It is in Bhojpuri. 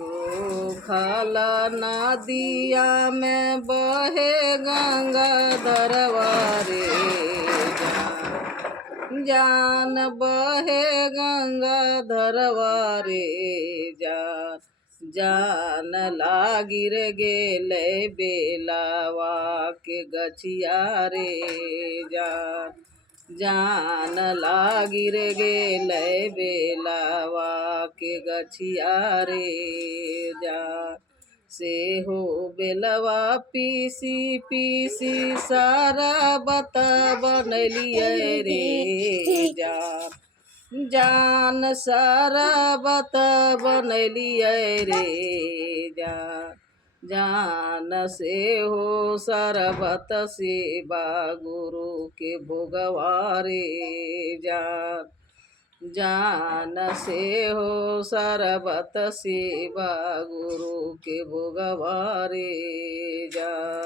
खाला नदिया में बहे गंगा दरबारे जान बहे गंगा दरबारे जान जान लागिर गेले बेलावा के गछिया रे जान जान लागिर गेले बेलावा के गछिया रे जान से हो बेलवा पीसी पीसी सारा बता बनलिए रे जान जान सारा बता बनलिए रे जान जान से हो सरबत सेवा गुरु के भोगवारे जान जान से हो सरबत सेवा गुरु के भोगवारे जान।